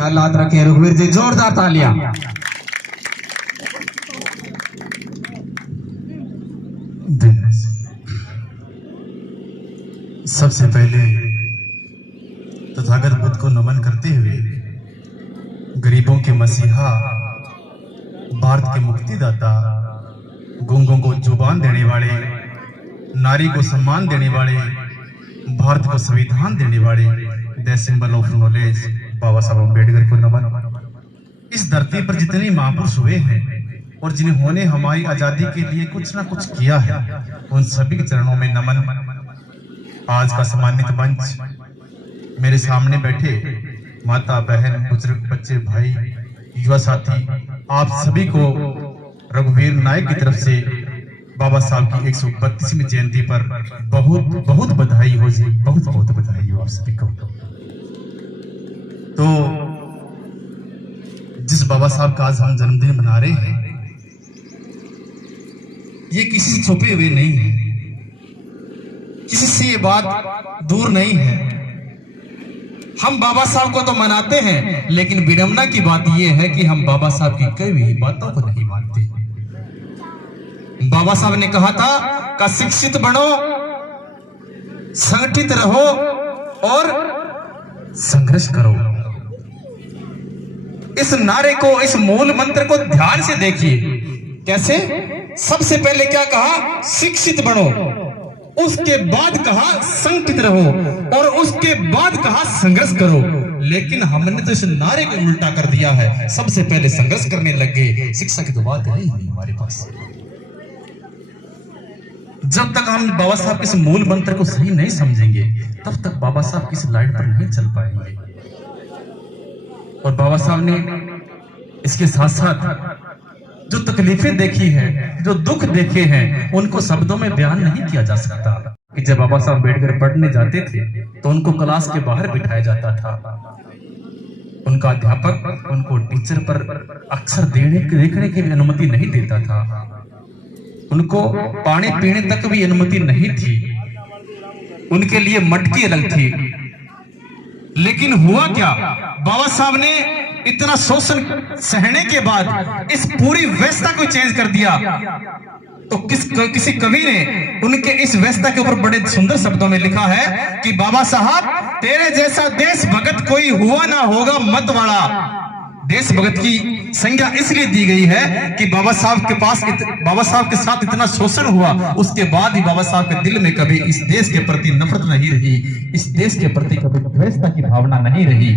ख्यालात रखे रघुवीर जी, जोरदार तालियां। सबसे पहले तथागत बुद्ध को नमन करते हुए गरीबों के मसीहा, भारत के मुक्तिदाता, गूंगों को जुबान देने वाले, नारी को सम्मान देने वाले, भारत को संविधान देने वाले, द सिंबल ऑफ नॉलेज बाबा साहब अम्बेडकर को नमन। इस धरती पर जितने महापुरुष हुए हैं और जिन्होंने हमारी आजादी के लिए कुछ ना कुछ किया है, उन सभी के चरणों में नमन। आज का सम्मानित मंच, मेरे सामने बैठे माता, बहन, बुजुर्ग, बच्चे, भाई, युवा साथी, आप सभी को रघुवीर नायक की तरफ से बाबा साहब की 132वीं जयंती पर बहुत बहुत बधाई हो जी, बहुत बहुत बधाई हो आप सभी को। तो जिस बाबा साहब का आज हम जन्मदिन मना रहे हैं, ये किसी से छुपे हुए नहीं है, किसी से ये बात दूर नहीं है। हम बाबा साहब को तो मनाते हैं, लेकिन विडंबना की बात यह है कि हम बाबा साहब की कई भी बातों को नहीं मानते। बाबा साहब ने कहा था कि शिक्षित बनो, संगठित रहो और संघर्ष करो। इस नारे को, इस मूल मंत्र को ध्यान से देखिए। कैसे? सबसे पहले क्या कहा? शिक्षित बनो, उसके बाद कहा संगठित रहो और उसके बाद कहा संघर्ष करो। लेकिन हमने तो इस नारे को उल्टा कर दिया है। सबसे पहले संघर्ष करने लग गए। शिक्षा की तो बात है ही नहीं हमारे पास। जब तक हम बाबा साहब के इस मूल मंत्र को सही नहीं समझेंगे, तब तक बाबा साहब की इस लाइन पर नहीं चल पाएंगे। और बाबा साहब ने इसके साथ साथ जो तकलीफें देखी है, जो दुख देखे हैं, उनको शब्दों में बयान नहीं किया जा सकता। कि जब बाबा साहब अम्बेडकर पढ़ने जाते थे तो उनको क्लास के बाहर बिठाया जाता था। उनका अध्यापक उनको टीचर पर अक्षर देखने की भी अनुमति नहीं देता था। उनको पानी पीने तक भी अनुमति नहीं थी। उनके लिए मटकी अलग थी। लेकिन हुआ क्या? बाबा साहब ने इतना शोषण सहने के बाद इस पूरी व्यवस्था को चेंज कर दिया। तो किसी कवि ने उनके इस व्यवस्था के ऊपर बड़े सुंदर शब्दों में लिखा है कि बाबा साहब, तेरे जैसा देश भगत कोई हुआ ना होगा मत वाला। देश भगत की संज्ञा इसलिए दी गई है कि बाबा साहब के साथ इतना शोषण हुआ, उसके बाद भी बाबा साहब के दिल में कभी इस देश के प्रति नफरत नहीं रही, इस देश के प्रति कभी द्वेषता की भावना नहीं रही।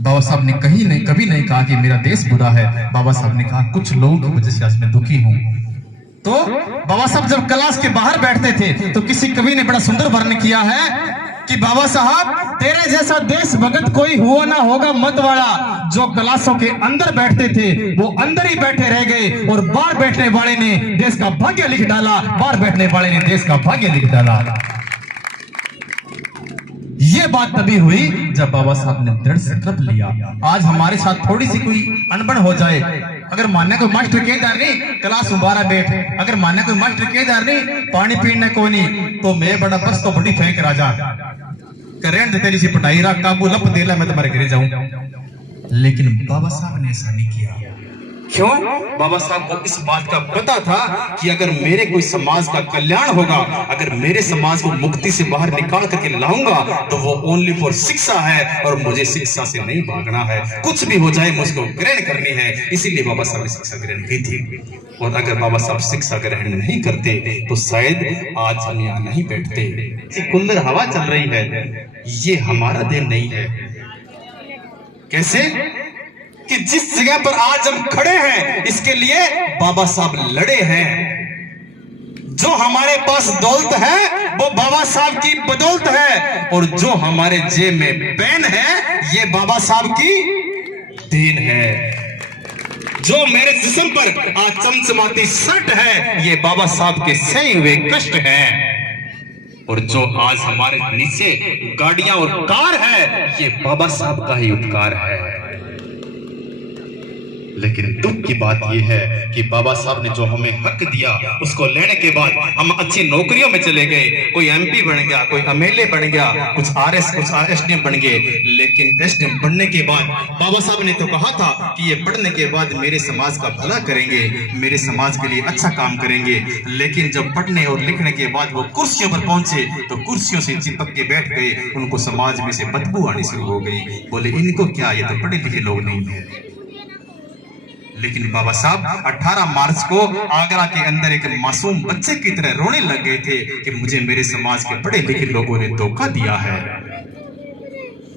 बाबा साहब ने कभी नहीं कहा कि मेरा देश बुरा है। बाबा साहब ने कहा कुछ लोगों की वजह से आज मैं दुखी हूं। तो बाबा साहब जब क्लास के बाहर बैठते थे तो किसी कवि ने बड़ा सुंदर वर्णन किया है कि बाबा साहब, तेरे जैसा देश भगत कोई हुआ ना होगा मत वाला। जो क्लासों के अंदर बैठते थे वो अंदर ही बैठे रह गए और बाहर बैठने वाले ने देश का भाग्य लिख डाला। बाहर बैठने वाले ने देश का भाग्य लिख डाला। ये बात तभी हुई जब बाबा साहब ने दृढ़ संकल्प लिया। आज हमारे साथ थोड़ी सी कोई अनबन हो जाए, अगर मानने कोई मास्टर ठेकेदार नहीं, क्लास में 12 बैठ, अगर मानने कोई मास्टर ठेकेदार नहीं, पानी पीने को नहीं, तो मैं बड़ा बस तो बड़ी फेंक राजा करें तेरी सी पटाई रा काबू लप देला मैं तुम्हारे घर जाऊं। लेकिन बाबा साहब ने ऐसा नहीं किया। क्यों? बाबा साहब को इस बात का पता था कि अगर मेरे कोई समाज का कल्याण होगा, अगर मेरे समाज को मुक्ति से बाहर निकाल करके लाऊंगा, तो वो ओनली फॉर शिक्षा है और मुझे शिक्षा से नहीं भागना है। कुछ भी हो जाए मुझको ग्रहण करनी है। इसीलिए बाबा साहब ने शिक्षा ग्रहण की थी। और अगर बाबा साहब शिक्षा ग्रहण नहीं करते तो शायद आज हम यहाँ नहीं बैठते। कुंदर हवा चल रही है, ये हमारा देन नहीं है। कैसे? कि जिस जगह पर आज हम खड़े हैं, इसके लिए बाबा साहब लड़े हैं। जो हमारे पास दौलत है वो बाबा साहब की बदौलत है, और जो हमारे जेब में पेन है ये बाबा साहब की देन है। जो मेरे जिस्म पर आज चमचमाती शर्ट है ये बाबा साहब के सहे हुए कष्ट है, और जो आज हमारे नीचे गाड़ियां और कार है ये बाबा साहब का ही उपकार है। लेकिन दुख की बात यह है कि बाबा साहब ने जो हमें हक दिया उसको लेने के बाद हम अच्छी नौकरियों में चले गए। कोई एमपी बन गया, कोई एमएलए बन गया, कुछ आरएस, कुछ एसडीएम बन गए। लेकिन एसडीएम बनने के बाद बाबा साहब ने तो कहा था कि ये पढ़ने के बाद मेरे समाज का भला करेंगे, मेरे समाज के लिए अच्छा काम करेंगे। लेकिन जब पढ़ने और लिखने के बाद वो कुर्सियों पर पहुंचे तो कुर्सियों से चिपक के बैठ गए। उनको समाज में से बदबू आनी शुरू हो गई। बोले इनको क्या, ये तो पढ़े लिखे लोग नहीं है। लेकिन बाबा साहब 18 मार्च को आगरा के अंदर एक मासूम बच्चे की तरह रोने लग गए थे कि मुझे मेरे समाज के पढ़े लिखे लोगों ने धोखा दिया है।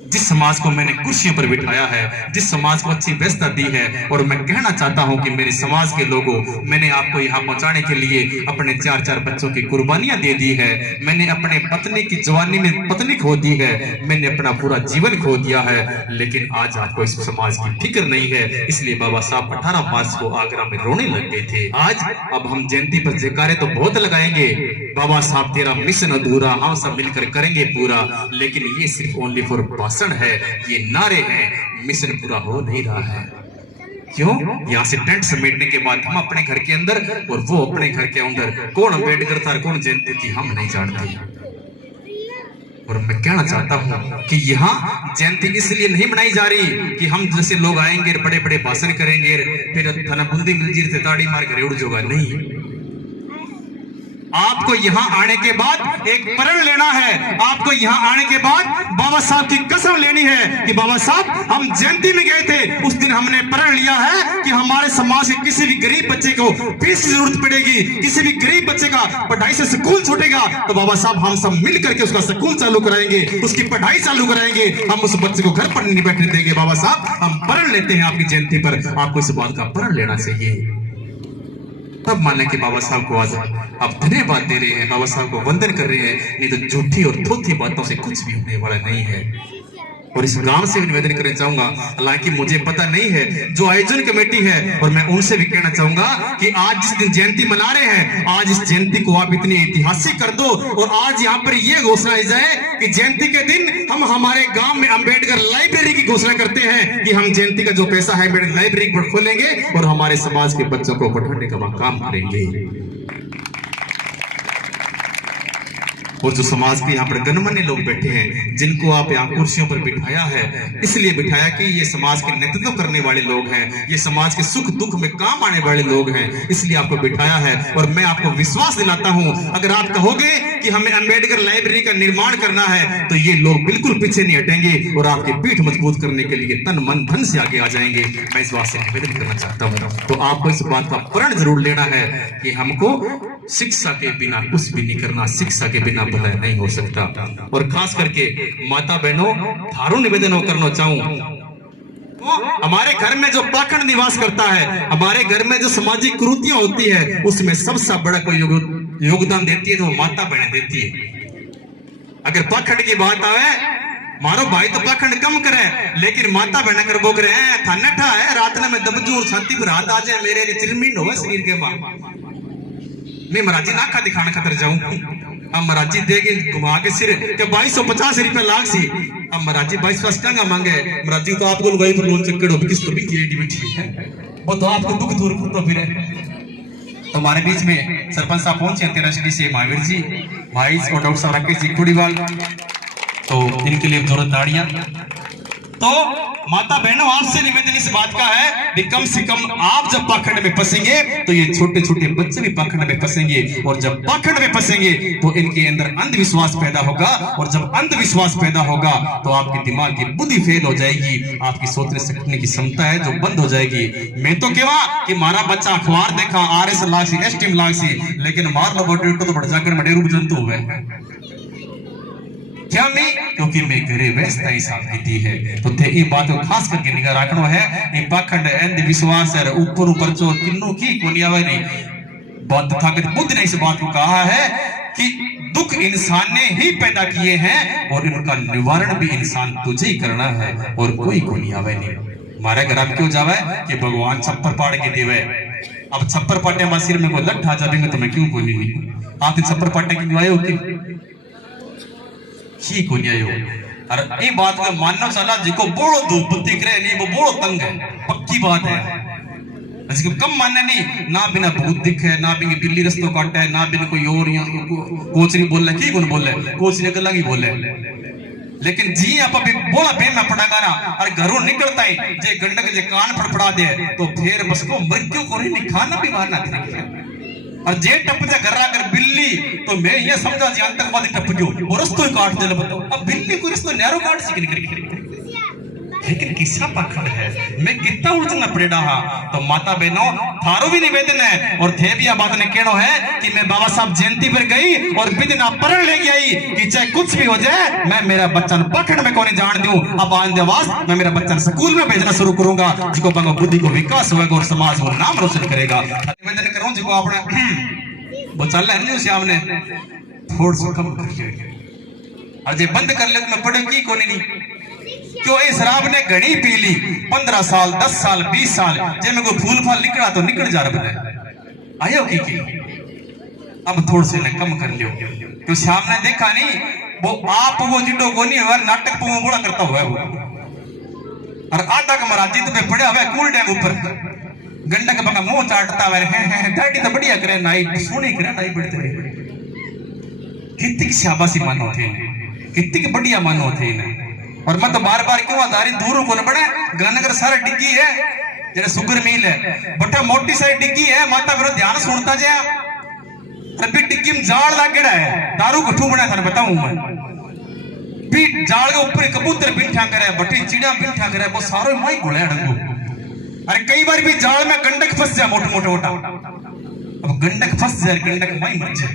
जिस समाज को मैंने कुर्सियों पर बिठाया है, जिस समाज को अच्छी व्यवस्था दी है, और मैं कहना चाहता हूं कि मेरे समाज के लोगों, मैंने आपको यहां पहुंचाने के लिए अपने 4-4 बच्चों की कुर्बानियां दे दी है। मैंने अपने पत्नी की जवानी में पत्नी खो दी है, मैंने अपना पूरा जीवन खो दिया है। लेकिन आज आपको इस समाज की फिक्र नहीं है। इसलिए बाबा साहब 18 मार्च को आगरा में रोने लग गए थे। आज अब हम जयंती पर जयकारे तो बहुत लगाएंगे, बाबा साहब तेरा मिशन अधूरा हम सब मिलकर करेंगे पूरा। लेकिन ये सिर्फ ओनली फॉर भाषण है, ये नारे हैं, मिशन पूरा हो नहीं रहा है। क्यों? यहाँ से टेंट समेटने के बाद हम अपने घर के अंदर और वो अपने घर के अंदर, कौन अम्बेडकर था, कौन जयंती थी, हम नहीं जानते। और मैं कहना चाहता हूं कि यहाँ जयंती इसलिए नहीं मनाई जा रही कि हम जैसे लोग आएंगे, बड़े बड़े भाषण करेंगे, फिर थाना बुंदी मिलजीर से ताड़ी मार कर उड़ जोगा। नहीं, आपको यहाँ आने के बाद एक प्रण लेना है। आपको यहाँ आने के बाद बाबा साहब की कसम लेनी है कि बाबा साहब हम जयंती में गए थे, उस दिन हमने प्रण लिया है कि हमारे समाज के किसी भी गरीब बच्चे को फीस की जरूरत पड़ेगी, किसी भी गरीब बच्चे का पढ़ाई से स्कूल छूटेगा तो बाबा साहब हम सब मिल करके उसका स्कूल चालू कराएंगे, उसकी पढ़ाई चालू कराएंगे। हम उस बच्चे को घर पर नहीं बैठने देंगे। बाबा साहब हम प्रण लेते हैं आपकी जयंती पर, आपको इस बात का प्रण लेना चाहिए। तब माने कि बाबा साहब को आज आप धन्यवाद दे रहे हैं, बाबा साहब को वंदन कर रहे हैं। नहीं तो झूठी और थोथी बातों से कुछ भी होने वाला नहीं है। और इस गांव से भी निवेदन करना चाहूंगा, हालांकि मुझे पता नहीं है जो आयोजन कमेटी है, और मैं उनसे भी कहना चाहूंगा कि आज जिस दिन जयंती मना रहे हैं, आज इस जयंती को आप इतनी ऐतिहासिक कर दो। और आज यहाँ पर यह घोषणा की जाए कि जयंती के दिन हम हमारे गांव में अंबेडकर लाइब्रेरी की घोषणा करते हैं कि हम जयंती का जो पैसा है अंबेडकर लाइब्रेरी पर खोलेंगे और हमारे समाज के बच्चों को पढ़ाने का काम करेंगे। और जो समाज के यहाँ पर गणमान्य लोग बैठे हैं, जिनको आप यहाँ कुर्सियों पर बिठाया है, इसलिए बिठाया कि ये समाज के नेतृत्व करने वाले लोग हैं, ये समाज के सुख दुख में काम आने वाले लोग हैं, इसलिए आपको बिठाया है। और मैं आपको विश्वास दिलाता हूं, अगर आप कहोगे कि हमें अंबेडकर लाइब्रेरी का निर्माण करना है तो ये लोग बिल्कुल पीछे नहीं हटेंगे और आपकी पीठ मजबूत करने के लिए तन मन धन से आगे आ जाएंगे। मैं इस बात से निवेदन करना चाहता हूँ। तो आपको इस बात का प्रण जरूर लेना है कि हमको शिक्षा के बिना कुछ भी नहीं करना, शिक्षा के बिना भला नहीं हो सकता। और खास करके माता बहनों, थारू निवेदन करना चाहूं, हमारे घर में जो पाखंड निवास करता है, हमारे घर में जो सामाजिक कुरीतियां होती है, उसमें सबसे बड़ा कोई योगदान देती है तो माता बहन देती है। अगर पाखंड की बात आवे, मारो भाई तो पाखंड कम करे, लेकिन माता बहन अगर वो करे थानेठा है रात में दबजू छाती पर हाथ आ जाए, मेरे चिरमिन हो शरीर के मां, मैं महाराजी नाखा दिखाने खातर जाऊं, अब महाराजी देगी घुमा के सिर के 2250 रुपए लाख सी। अब महाराजी 22 टंगा मांगे, महाराजी तो आपको लुगाई पर लोन चक्कर हो किस तो भी बैठी है, वो तो आपको दुख दूर तो फिर तो हमारे बीच में सरपंच साहब पहुंचे अंतर्राष्ट्रीय से महावीर जी, भाई और डॉक्टर साहब राकेश जी कुड़ीवाल, तो इनके लिए जरूरत ताड़ियां। तो माता बहनों, आपसे निवेदन इस बात का है कि कम से कम आप जब पाखंड में फंसेंगे तो ये छोटे छोटे बच्चे भी पाखंड में फंसेंगे, और जब पाखंड में फंसेंगे तो इनके अंदर अंधविश्वास पैदा होगा, और जब अंधविश्वास पैदा होगा तो आपके दिमाग की बुद्धि फेल हो जाएगी, आपकी सोचने सकने की क्षमता है जो बंद हो जाएगी। मैं तो कहवा कि हमारा बच्चा अखबार देखा आरएस लाग सी एसटीएम लाग सी, लेकिन मार लो तो बढ़ जाकर मडे रूप जंतु हुए क्या मैं, क्योंकि मैं घरे व्यवस्था ही साथ दी है। तो थे ये बात को खास करके निगाह रखना है। ये पाखंड अंधविश्वास है ऊपर ऊपर जो किन्नू की कोनियावे नहीं बात था कि बुद्ध ने इस बात को कहा है कि दुख इंसान ने ही पैदा किए हैं और इनका निवारण भी इंसान तुझे ही करना है और कोई कोनियावे नहीं। हमारे घर में क्यों जावे कि भगवान छप्पर पाड़ के देवे, अब छप्पर पाटे में सिर में कोई लठ आ जाएंगे तो मैं क्यों कोई नहीं, आप छप्पर पाटे की आए हो ही को नहीं आयो। और ये बात का मानना चला जिको बोलो दूध बुद्धि करे नहीं वो बोलो तंग है, पक्की बात है। इसको कम मानने नहीं ना बिना भूत दिखे ना बिना बिल्ली रस्तो काटे ना बिना कोई और कोचरी बोल की कौन बोले कोचरी गला की बोले लेकिन जी आप भी बोला बे मैं पढ़ागा ना और घरों निकलता है जे गंडक जे कान फड़फड़ा दे तो फिर बस को मृत्यु को नहीं खाना भी मारना थे और जे टप जा घर आकर बिल्ली तो मैं ये समझा जी आतंकवादी टप गयो और रस्तो काट दे बताओ अब बिल्ली को रस्तो नैरो काट सी कर लेकिन किस्सा पखड़ है मैं कितना उलझना पड़ेगा हाँ तो माता बहनों थारो भी निवेदन है और थे भी बात ने कहना है कि मैं बाबा साहब जयंती पर गई और बिना परण लेके आई कि चाहे कुछ भी हो जाए मैं मेरा बच्चा पकड़ में कौन जान दूं अब आंदेवास मैं मेरा बच्चा स्कूल में भेजना शुरू करूंगा जिसको बंगा बुद्धि को विकास होगा और समाज को नाम रोशन करेगा निवेदन करूं जिसको अपने वो चल रहा है श्याम ने थोड़ा सा कम कर और जे बंद कर ले तो मैं पढ़े की कोनी नहीं क्यों इस शराब ने घड़ी पी ली 15 साल 10 साल 20 साल जे में कोई फूल फाल निकला तो निकल जा रहा है आयो की अब थोड़े से ने कम कर लियो तो श्याम ने देखा नहीं वो आप वो जिडो को नहीं हुआ नाटक को बड़ा करता हुआ वो और आधा का महाराज जी तो पे पड़े हुए कूल डैम ऊपर गंडक बंगा मुंह चाटता हुआ है दाढ़ी तो बढ़िया करे नाई सोनी करे नाई बढ़ते रहे कितनी शाबाशी मानो थे कितनी बढ़िया मानो थे इन्हें और मैं तो बार बार क्यों आधारी दूर को न बड़े गानगर सारा डिग्गी है जरा सुगर मिल है बटा मोटी सारी डिग्गी है माता मेरा ध्यान सुनता जाया अरे डिग्गी में जाल लागेड़ा है दारू गठू बना था बताऊं मैं भी जाल के ऊपर कबूतर बिठा करे बटी चिड़िया बिठा करे वो सारो माई घोड़े डंगू अरे कई बार भी जाल में गंडक फंस जाए मोटा मोटा अब गंडक फंस जाए गंडक माई मर जाए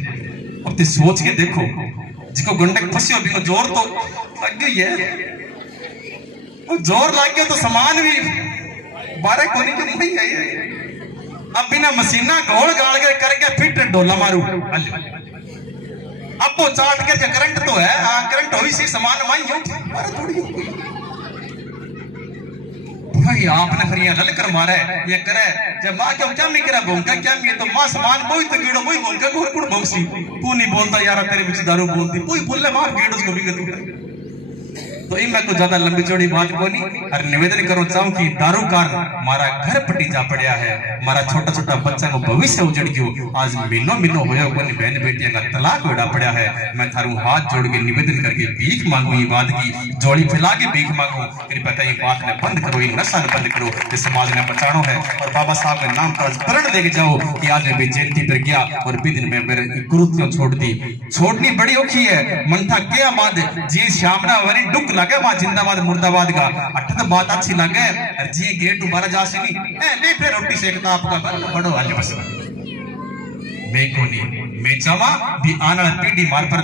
अब तो सोच के देखो जिसको गंडक फंसी हो भी जोर तो लग गई है जोर लग गया तो सामान भी बारह कोनी के नहीं है अब बिना मशीना घोल गाड़ के करके फिट डोला मारू अब वो चाट के करंट तो है हाँ करंट हो सी सामान माई हो थोड़ी भाई आपने फिर ये ललकर मारा है ये करे जब माँ क्यों क्या मैं करा भूंगा क्या मैं तो माँ सामान बोई तो कीड़ो बोई भूंगा को कुड़ भूंसी तू नहीं बोलता यार तेरे बीच दारू बोलती कोई बोल ले मार कीड़ो को भी कर तो इन मैं को ज्यादा लंबी चौड़ी बात को नहीं और निवेदन करो चाहूं कि दारू कारण हमारा घर पट्टी जा पड़िया है हमारा छोटा छोटा बच्चा को भविष्य उजड़ गयो आज मिलो होयो कोनी बहन बेटियां का तलाक उड़ा पड़ा है मैं थारू हाथ जोड़ के निवेदन करके भीख मांगू ये बात की जोड़ी फैला के भीख मांगू कृपया ये बात ने बंद करो ये नशा ने बंद करो ये समाज ने बचाना है और बाबा साहब के नाम पर प्रण लेके जाओ कि आज मैं भी जयंती पर गया और भी दिन में मेरे कुरुतियों छोड़ दी छोड़नी बड़ी औखी है मन था क्या माद जी श्यामना वरी दुख लगे वहां जिंदाबाद मुर्दाबाद का अठ तो बात अच्छी लगे जी गेट दोबारा जा सी नहीं फिर रोटी सेकता आपका बड़ो वाले बस मैं को नहीं मैं चावा भी आना पीढ़ी मार पर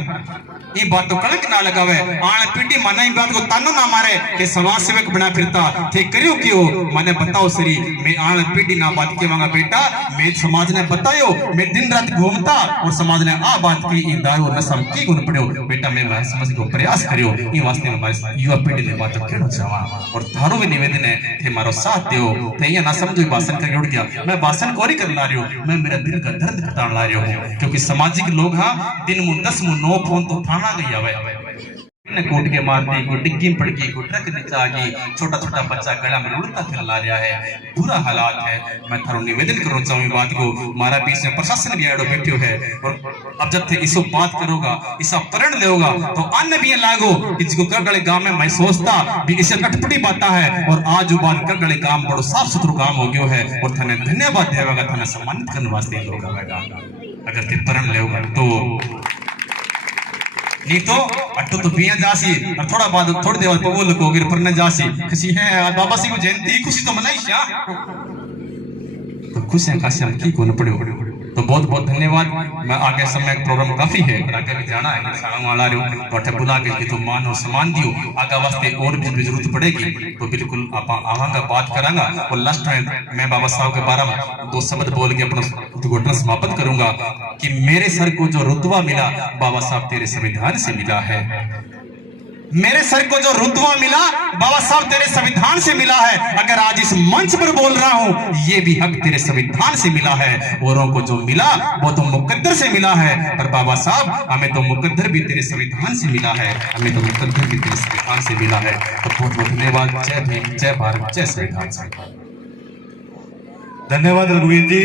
ये बात तो कलक ना लगावे आना पीढ़ी माना ये बात को तानो ना मारे कि समाज सेवक बना फिरता थे करियो क्यों मैंने बताओ सरी मैं आना पीढ़ी ना बात के मांगा बेटा मैं समाज ने बतायो मैं दिन रात घूमता और समाज ने आ बात की इन दारू नशा की गुण पड़ो बेटा मैं समझ को प्रयास करियो इन वास्ते हमारे युवा पीढ़ी ने बात कहना चाहवा और थारो भी निवेदन है थे मारो साथ दियो थे ये ना समझो भाषण करके उड़ गया मैं भाषण कोरी कर ला रही हूं मैं मेरा दिल का दर्द बता ला रही हूं क्योंकि सामाजिक लोग हां दिन में 10 में 9 फोन तो थाना गई आवे ने कोट के मार दी को डिग्गी पड़ गई को ट्रक नीचा गई छोटा छोटा बच्चा गला में उड़ता फिर ला रहा है बुरा हालात है मैं थारो निवेदन करो चाहूं बात को हमारा बीच में प्रशासन भी आड़ो बैठो है और अब जब थे इसो बात करोगा इसा प्रण लेगा तो अन्य भी लागो इसको करगले गांव में मैं सोचता भी इसे कटपटी पाता है और आज जो बात करगले गांव बड़ो साफ सुथरो काम हो गयो है और थाने धन्यवाद देवेगा थाने सम्मानित करने वास्ते लोग आवेगा अगर ते प्रण लेगा तो नहीं तो अट्टू तो पिया जासी और थोड़ा बाद थोड़ी देर बाद पगोल को गिर परने जासी खुशी है बाबा सी को जयंती खुशी तो मनाई श्या तो खुश है काशी हम की को न पड़ो तो बहुत बहुत धन्यवाद मैं आगे समय प्रोग्राम काफी है आगे भी जाना है सारा वाला रे तो ठे बुला के तो मान और सम्मान दियो आगे वास्ते और भी जरूरत पड़ेगी तो बिल्कुल आप आवांगा बात करांगा और लास्ट में मैं बाबा साहब के बारे में दो शब्द बोल के अपना उद्घाटन समाप्त करूंगा कि मेरे सर को जो रुतबा मिला बाबा साहब तेरे संविधान से मिला है मेरे सर को जो रुतबा मिला बाबा साहब तेरे संविधान से मिला है अगर आज इस मंच पर बोल रहा हूं ये भी हक तेरे संविधान से मिला है औरों को जो मिला वो तो मुकद्दर से मिला है और बाबा साहब हमें तो मुकद्दर भी तेरे संविधान से मिला है हमें तो मुकद्दर भी तेरे संविधान से मिला है तो बहुत बहुत धन्यवाद जय भीम जय भारत जय संविधान। धन्यवाद रघुवीर जी।